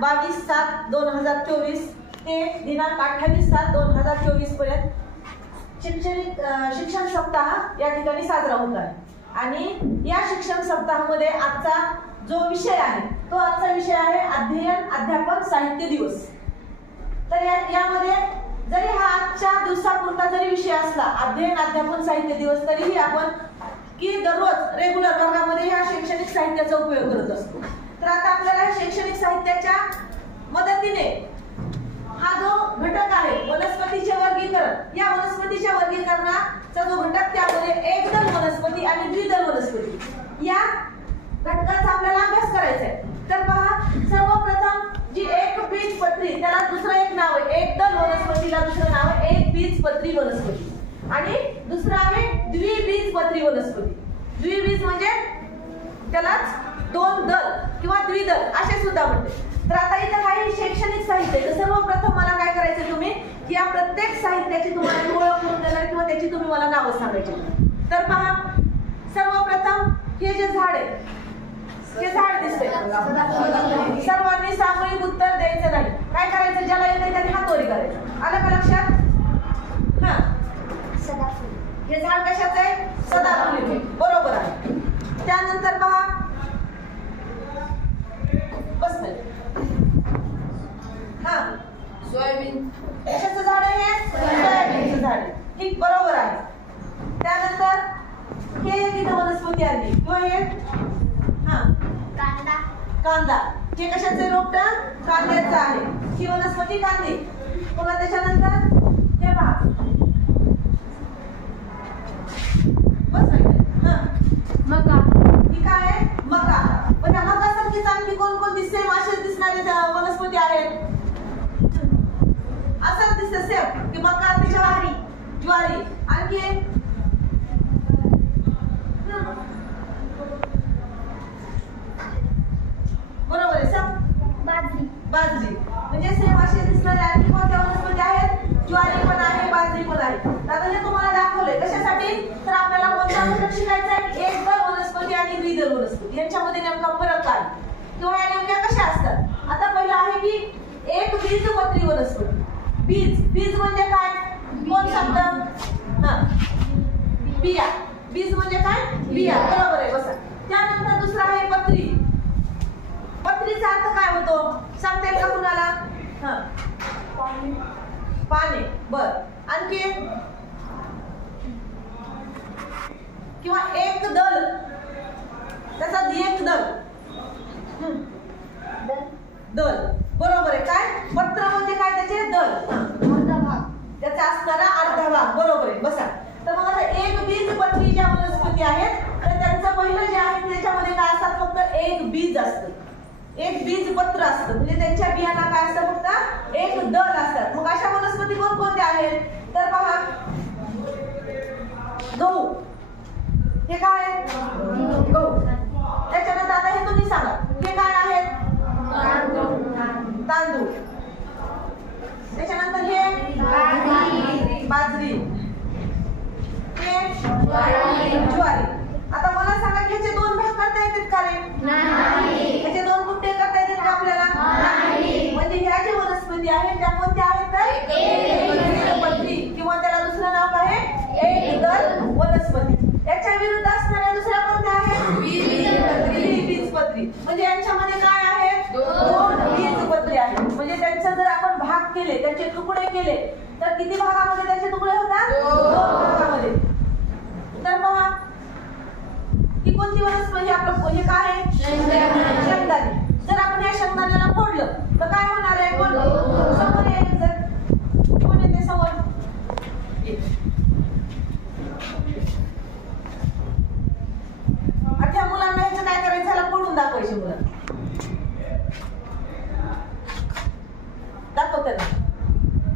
22/7/2024 ते दिनांक 28/7/2024 पर्यंत शिक्षण सप्ताह या ठिकाणी साजरा होत आहे। आणि या शिक्षण सप्ताहामध्ये आजचा जो विषय आहे तो आजचा विषय आहे अध्ययन अध्यापन साहित्य दिवस। तर यामध्ये जरी हा आजच्या दिवसापुरता जरी विषय असला अध्ययन अध्यापन साहित्य दिवस, तरीही आपण की दररोज रेग्युलर वर्गामध्ये ह्या शैक्षणिक साहित्याचा उपयोग करत असतो। तर आता आपल्याला शैक्षणिक साहित्याच्या मदतीने हा जो घटक आहे वनस्पतीचे वर्गीकरण, या वनस्पतीच्या वर्गीकरणाचा जो घटक त्यामध्ये एकदल वनस्पती आणि द्विदल वनस्पती या घटकाचा आपल्याला अभ्यास करायचा आहे। तर पहा, सर्वप्रथम जी एकबीजपत्री, त्याला दुसरं एक नाव आहे एकदल वनस्पतीला दुसरं नाव आहे एकबीजपत्री वनस्पती, आणि दुसरं आहे द्विबीजपत्री वनस्पती। द्विबीज म्हणजे त्यालाच दोन दल किंवा द्विदल असे सुद्धा म्हणते। तर आता इथे काही शैक्षणिक साहित्य, तर सर्वप्रथम मला काय करायचं, तुम्ही या प्रत्येक साहित्याची तुम्हाला ओळख करून देणार किंवा त्याची तुम्ही मला नावं सांगायची। तर पहा, सर्वप्रथम हे जे झाड आहे, हे झाड दिसते, सर्वांनी सामूहिक उत्तर द्यायचं नाही, काय करायचं, ज्याला येत नाही त्याने हातोरी करायचं। आलं का लक्षात? हा, हे झाड कशाचं आहे? सदाफुली, बरोबर आहे। त्यानंतर पहा, बस नाही, हा सोयाबीन, कशाचं झाड आहे? सोयाबीनचं झाड आहे, ठीक, बरोबर आहे। त्यानंतर हे एक वनस्पती आली किंवा हे हा कांदा, कांदा, हे कशाचे रोपटं? कांद्याचं आहे, ही वनस्पती कांदी। पुन्हा त्याच्यानंतर हे पहा, बस हा मका, ही काय आहे? मका। पण या मकासारखीच आणखी कोणकोणती सेम असेच दिसणारे वनस्पती आहेत? असंच दिसते सेम की मका, ज्वारी, ज्वारी, आणखी बरोबर आहे सर, बाजरी, बाजरी म्हणजे सेम असे दिसणारे आणखी कोणत्या वनस्पती आहेत? ज्वारी पण आहे, बाजरी पण आहे। आता हे तुम्हाला दाखवलंय कशासाठी? तर आपल्याला कोणता घटक शिकायचा आहे? एकदल वनस्पती आणि द्विदल वनस्पती यांच्यामध्ये नेमका फरक काय किंवा या नेमक्या कशा असतात। आता पहिलं आहे की एकबीजपत्री वनस्पती। बीज, बीज म्हणजे काय? कोण शब्द? हा, बिया, बीज म्हणजे काय? बिया, बरोबर आहे, बसा। त्यानंतर दुसरा आहे पत्री। पत्रीचा अर्थ काय होतो सांगता येईल का कुणाला? हा, पाने, बर, आणखी किंवा एक दल, त्याचा एक दल, दल, बरोबर आहे। काय पत्र म्हणजे काय? त्याचे दल, अर्धा भाग, त्याचा असणारा अर्धा भाग, बरोबर आहे, बसा। तर मग आता एकबीजपत्री ज्या वनस्पती आहेत तर त्यांचं पहिलं जे आहे त्याच्यामध्ये काय असतात? फक्त एक बीज असतं, एक बीजपत्र असतं, म्हणजे त्यांच्या बियांना काय असतं? फक्त एक दल असतात। मग अशा वनस्पती कोणकोणत्या आहेत? तर पहा, गहू, हे काय आहे? गहू। त्याच्यानंतर आता हे तुम्ही सांगा, हे काय आहेत? तांदूळ। त्याच्यानंतर हे बाजरी, हे ज्वारी। आता मला सांगा, ह्याचे दोन भाग करता येतात का रे? नाही। ह्याचे दोन गुंठे करता येतात का आपल्याला? नाही। म्हणजे ह्या जे वनस्पती आहेत त्या कोणत्या आहेत? तर एकबीजपत्री किंवा त्याला दुसरं नाव काय आहे? एकदल वनस्पती। याच्या विरुद्ध असणाऱ्या दुसऱ्या कोणत्या आहेत? द्विबीजपत्री। म्हणजे यांच्यामध्ये काय आहे? दोन बीजपत्री आहेत। म्हणजे त्यांचे जर आपण भाग केले, त्यांचे तुकडे केले तर किती भागामध्ये त्यांचे तुकडे होतात? दोन भागामध्ये। तर पहा, ही कोणती वनस्पती? आपलं हे काय आहे? शेंगदाणे। जर आपण या शेंगदाण्याला फोडलं तर काय होणार आहे? कोण समोर येईल? जर कोण येते समोर? आता मुलांना ह्याचं काय करायचं? ह्याला फोडून दाखवायचे मुलांना, दाखवतात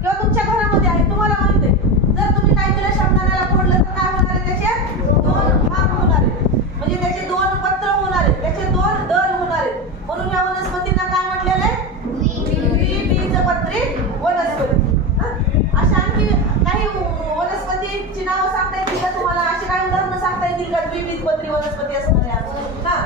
किंवा तुमच्या घरामध्ये आहे, तुम्हाला माहित आहे जर तुम्ही काय केलं, शेंगदाण्याला फोडलं तर काय होणार आहे? त्याचे दोन भाग होणार आहेत, म्हणजे त्याचे दोन पत्र होणार आहेत, त्याचे दोन दल होणार आहेत। म्हणून या वनस्पतींना काय म्हटलेलं आहे? द्विबीजपत्री वनस्पती। अशा आणखी काही वनस्पतीची नावं सांगता येतील का तुम्हाला? अशी काही उदाहरणं सांगता येतील का द्विबीजपत्री वनस्पती असणाऱ्या? हा,